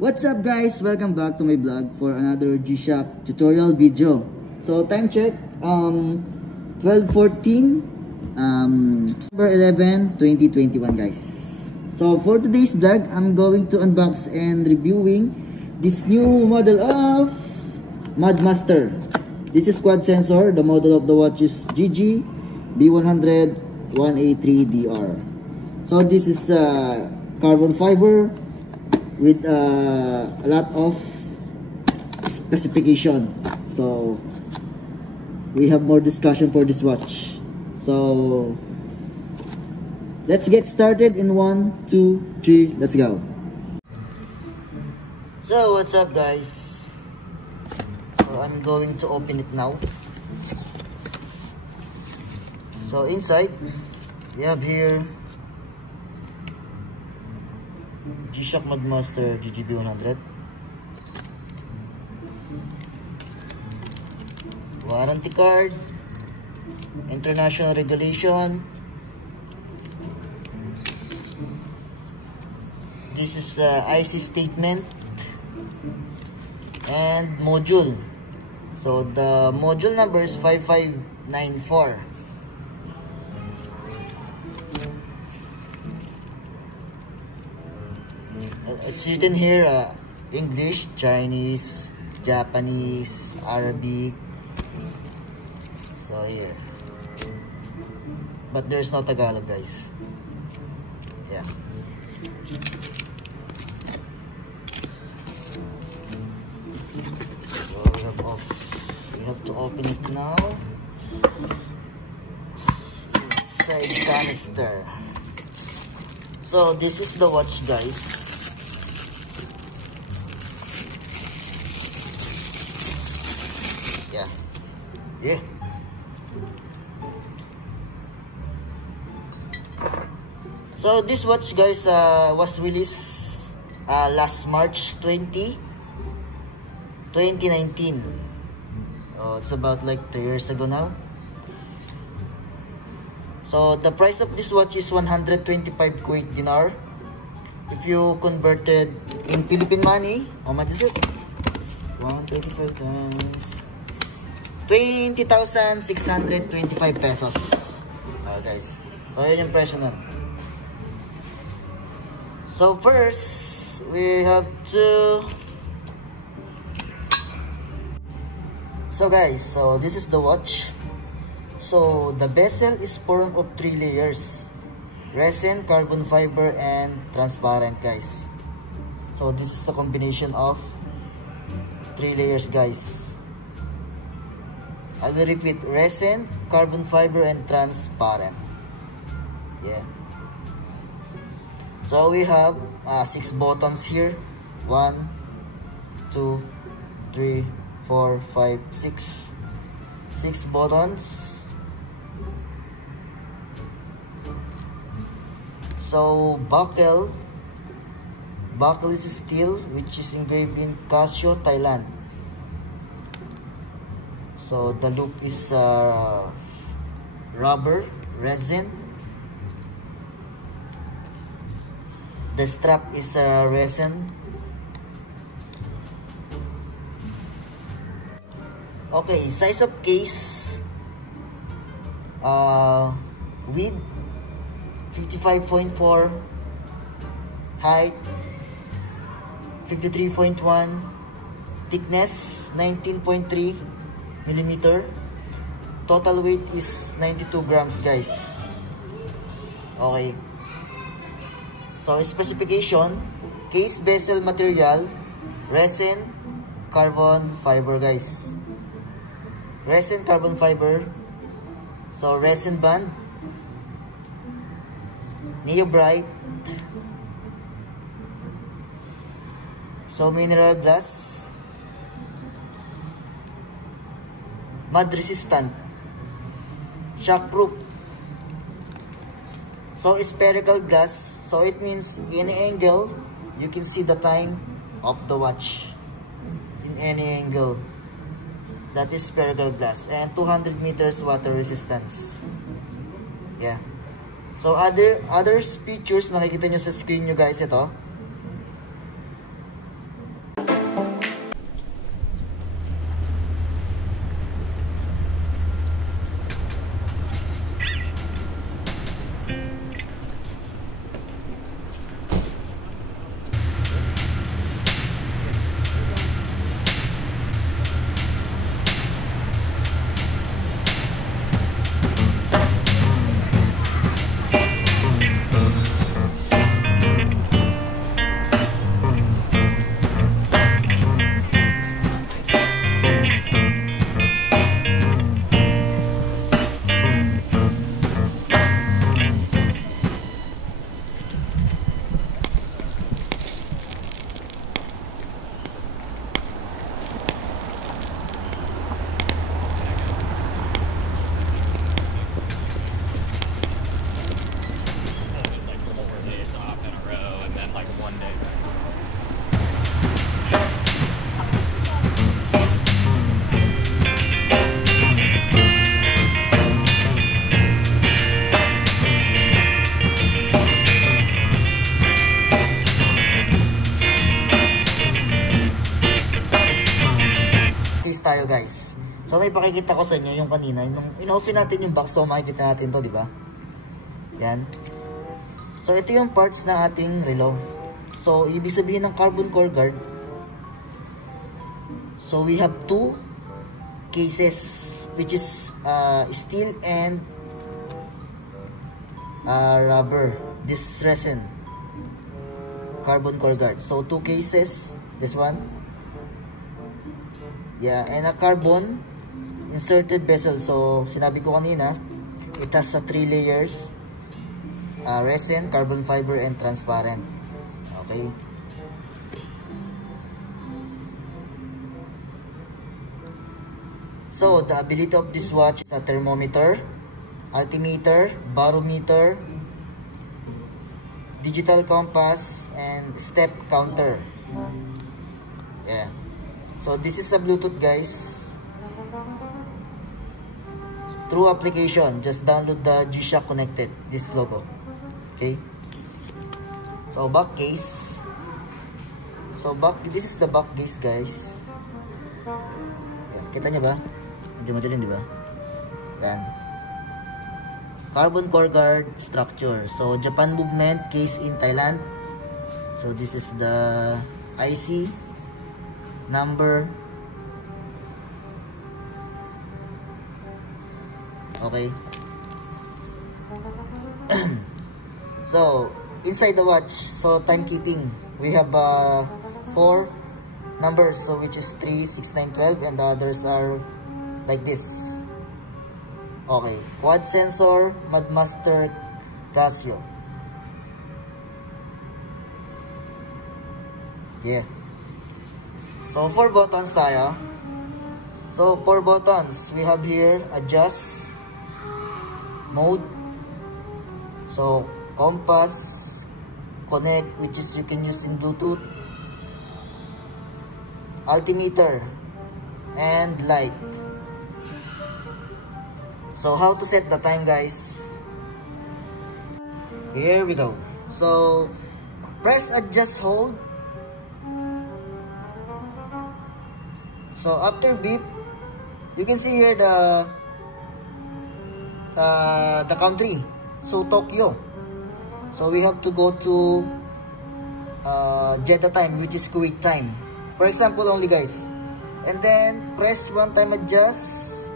What's up guys? Welcome back to my vlog for another G-Shock tutorial video. So time check, 12:14, November 11, 2021 guys. So for today's vlog, I'm going to unbox and reviewing this new model of Modmaster. This is quad sensor. The model of the watch is GG B100 1A3DR. So this is carbon fiber with a lot of specification. So we have more discussion for this watch. So let's get started in 1, 2, 3, let's go. So what's up guys? So I'm going to open it now. So inside we have here G-Shock Modmaster GGB 100, warranty card, international regulation. This is IC statement and module. So the module number is 5594. It's written here English, Chinese, Japanese, Arabic. So here, but there's no Tagalog guys. Yeah. So we have to open it now. Inside canister. So this is the watch guys. Yeah. So this watch guys was released last March 2019. It's about like 3 years ago now. So the price of this watch is 125 Kuwait dinar. If you converted in Philippine money, how much is it? 125 times 20,625 pesos. Guys, so yun yung presyo nun. So first we have to, so guys, so this is the watch. So the bezel is formed of 3 layers: resin, carbon fiber, and transparent guys. So this is the combination of 3 layers guys. I will repeat: resin, carbon fiber, and transparent. Yeah. So we have 6 buttons here. 1, 2, 3, 4, 5, 6. 6 buttons. So buckle is steel, which is engraved in Casio, Thailand. So the loop is rubber, resin. The strap is resin. Okay, size of case, width 55.4, height 53.1, thickness 19.3 millimeter. Total weight is 92 grams guys. Okay, so specification: case bezel material, resin, carbon fiber guys. Resin, carbon fiber. So resin band, Neo Bright. So mineral glass, mud resistant, shockproof. So spherical glass, so it means any angle you can see the time of the watch in any angle. That is spherical glass. And 200 meters water resistance. Yeah. So other features makikita nyo sa screen nyo guys, ito. So may pakikita ko sa inyo yung kanina, nung in-open natin yung box, so makikita natin to, di ba? Yan. So ito yung parts ng ating relo. So ibig sabihin ng carbon core guard, so we have two cases, which is steel and rubber. This resin carbon core guard. So two cases, this one, yeah, and a carbon inserted bezel. So sinabi ko kanina, it has 3 layers, resin, carbon fiber, and transparent. Okay. So the ability of this watch is a thermometer, altimeter, barometer, digital compass, and step counter. Yeah. So this is a Bluetooth, guys. Through application, just download the G-Shock Connected, this logo. Okay. So back case. So this is the back case, guys. Yan. Kita nyo ba? Medyo madilim, di ba? Yan. Carbon core guard structure. So Japan movement, case in Thailand. So this is the IC number. Okay. So inside the watch, so timekeeping, we have 4 numbers, so which is 3, 6, 9, 12, and the others are like this. Okay. Quad sensor, Madmaster, Casio. Yeah. So 4 buttons tayo. So 4 buttons we have here: adjust, mode, so compass, connect, which is you can use in Bluetooth, altimeter, and light. So how to set the time, guys? Here we go. So press adjust, hold. So after beep, you can see here the country, so Tokyo. So we have to go to Jeddah time, which is Kuwait time, for example only, guys. And then press one time adjust,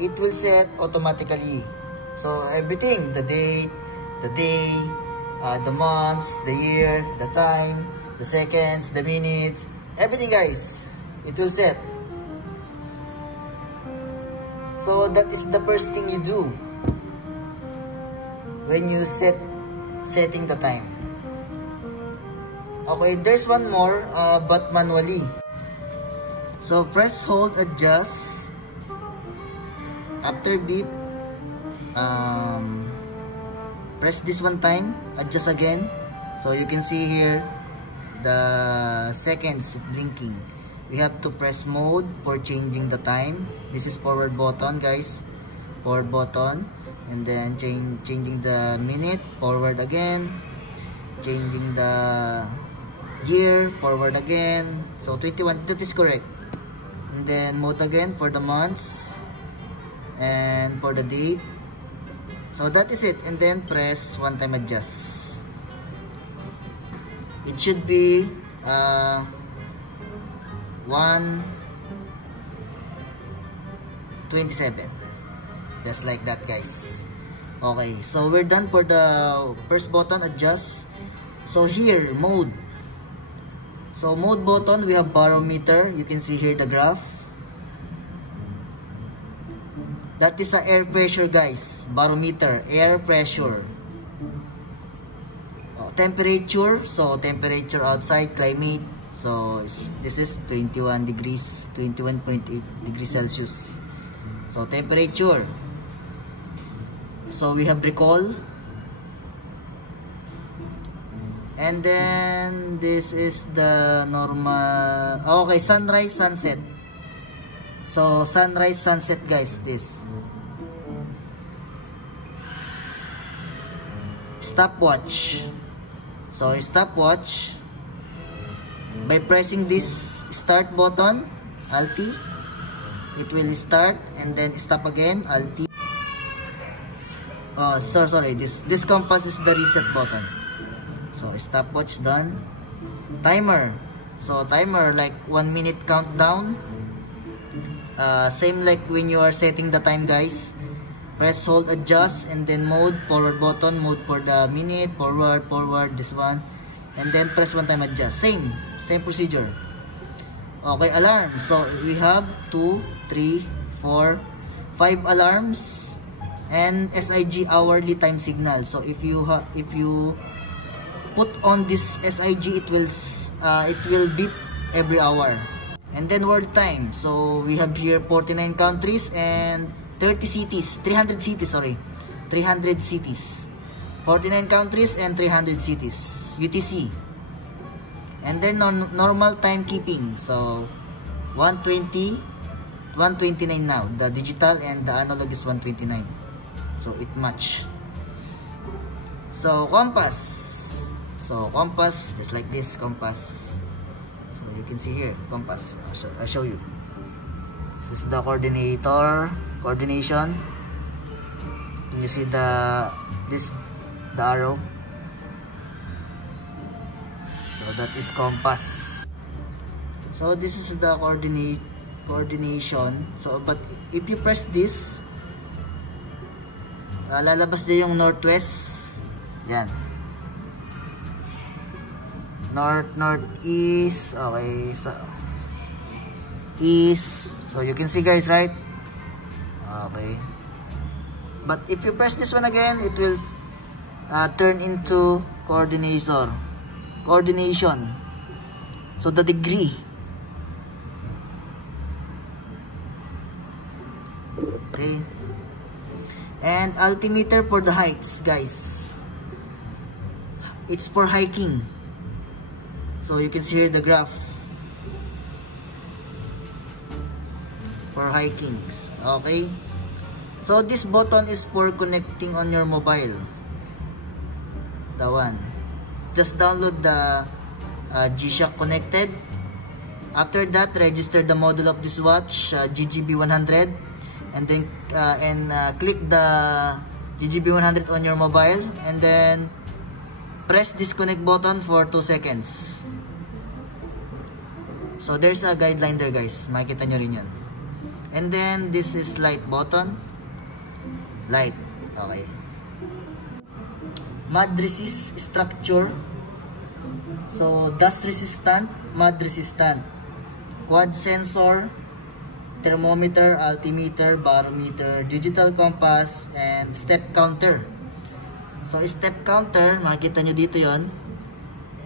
it will set automatically. So everything, the date, the day, the months, the year, the time, the seconds, the minutes, everything, guys, it will set. So that is the first thing you do when you setting the time. Okay, there's one more, but manually. So press hold adjust. After beep, press this one time, adjust again. So you can see here the seconds blinking. We have to press mode for changing the time. This is forward button, guys. Forward button. And then changing the minute, forward again. Changing the year, forward again. So 21, that is correct. And then mode again for the months. And for the date. So that is it. And then press one time adjust. It should be 1:27, just like that, guys. Okay, so we're done for the first button, adjust. So here, mode. So mode button, we have barometer. You can see here the graph. That is a air pressure, guys. Barometer, air pressure. Temperature, so temperature outside, climate. So this is 21 degrees, 21.8 degrees Celsius. So temperature. So we have recall. And then this is the normal. Okay, sunrise, sunset. So sunrise, sunset, guys, this. Stopwatch. So stopwatch, by pressing this start button, Alti, it will start and then stop again. Alt. Oh, sorry. This compass is the reset button. So stopwatch done. Timer. So timer like 1 minute countdown. Same like when you are setting the time, guys. Press, hold, adjust, and then mode, forward button, mode for the minute, forward, this one. And then press one time adjust. Same procedure. Okay, alarm. So we have 2, 3, 4, 5 alarms and SIG hourly time signal. So if you put on this SIG, it will beep every hour. And then world time. So we have here 49 countries and 300 cities. 49 countries and 300 cities. UTC. And then normal timekeeping. So 129 now. The digital and the analog is 129. So it match. So compass. Just like this compass. So you can see here compass. I'll show you. This is the coordination. You see the arrow. So that is compass. So this is the coordination. So but if you press this, lalabas din yung northwest. Yan. Northeast. Okay. So east. So you can see, guys, right? Okay. But if you press this one again, it will turn into coordination. So the degree. Okay. And altimeter for the heights, guys. It's for hiking. So you can see here the graph. For hiking. Okay. So this button is for connecting on your mobile. The one. Just download the G-Shock connected. After that, register the model of this watch, GGB100, and then click the GGB100 on your mobile, and then press disconnect button for 2 seconds. So there's a guideline there, guys. Makikita nyo rin yan. And then this is light button. Light. Okay. Mud resist structure. So dust resistant, mud resistant. Quad sensor, thermometer, altimeter, barometer, digital compass, and step counter. So step counter, makikita nyo dito yon.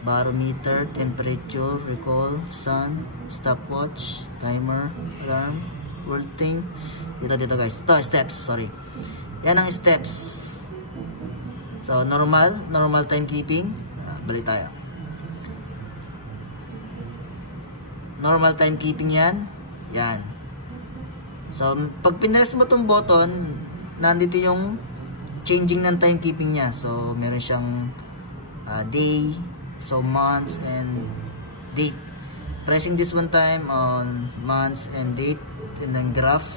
Barometer, temperature, recall, sun, stopwatch, timer, alarm, world thing. Dito guys. Ito steps, sorry. Yan ang steps. So normal timekeeping. Balik tayo. Normal timekeeping yan. Yan. So pag pinress mo tong button, nandito yung changing ng timekeeping niya. So meron siyang day, so months and date. Pressing this one time on months and date, and then graph.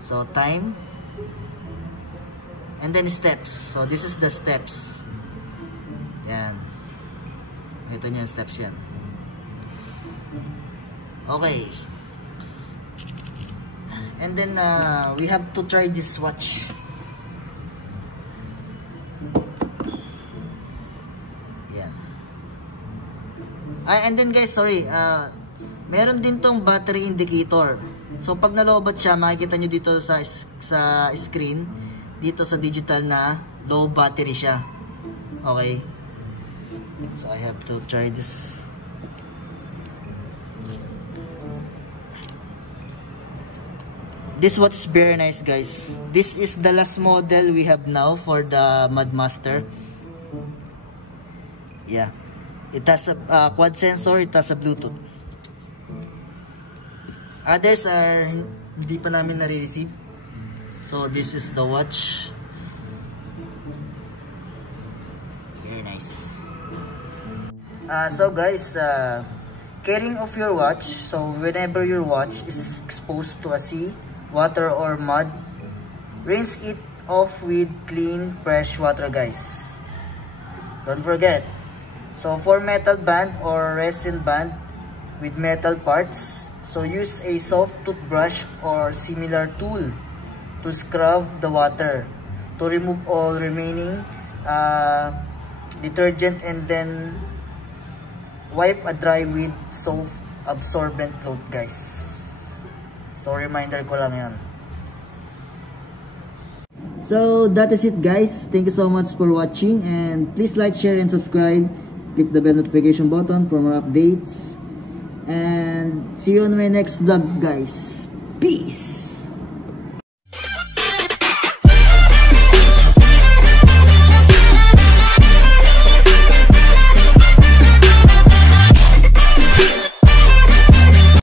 So time. And then steps. So this is the steps. Yan. Ito nyo yung steps yan. Okay. And then we have to try this watch. Yan. And then guys, sorry. Meron din tong battery indicator. So pag nalobat siya, makikita nyo dito sa screen. Dito sa digital na low battery siya. Okay. So I have to try this. This watch is very nice, guys. This is the last model we have now for the Mudmaster. Yeah. It has a quad sensor. It has a Bluetooth. Others are hindi pa namin nare-receive. So this is the watch. Very nice. So guys, caring of your watch. So whenever your watch is exposed to a sea, water or mud, rinse it off with clean fresh water, guys. Don't forget. So for metal band or resin band with metal parts, so use a soft toothbrush or similar tool to scrub the water to remove all remaining detergent, and then wipe dry with soap absorbent cloth, guys. So reminder ko lang yan. So that is it, guys. Thank you so much for watching, and please like, share, and subscribe. Click the bell notification button for more updates, and see you on my next vlog, guys. Peace.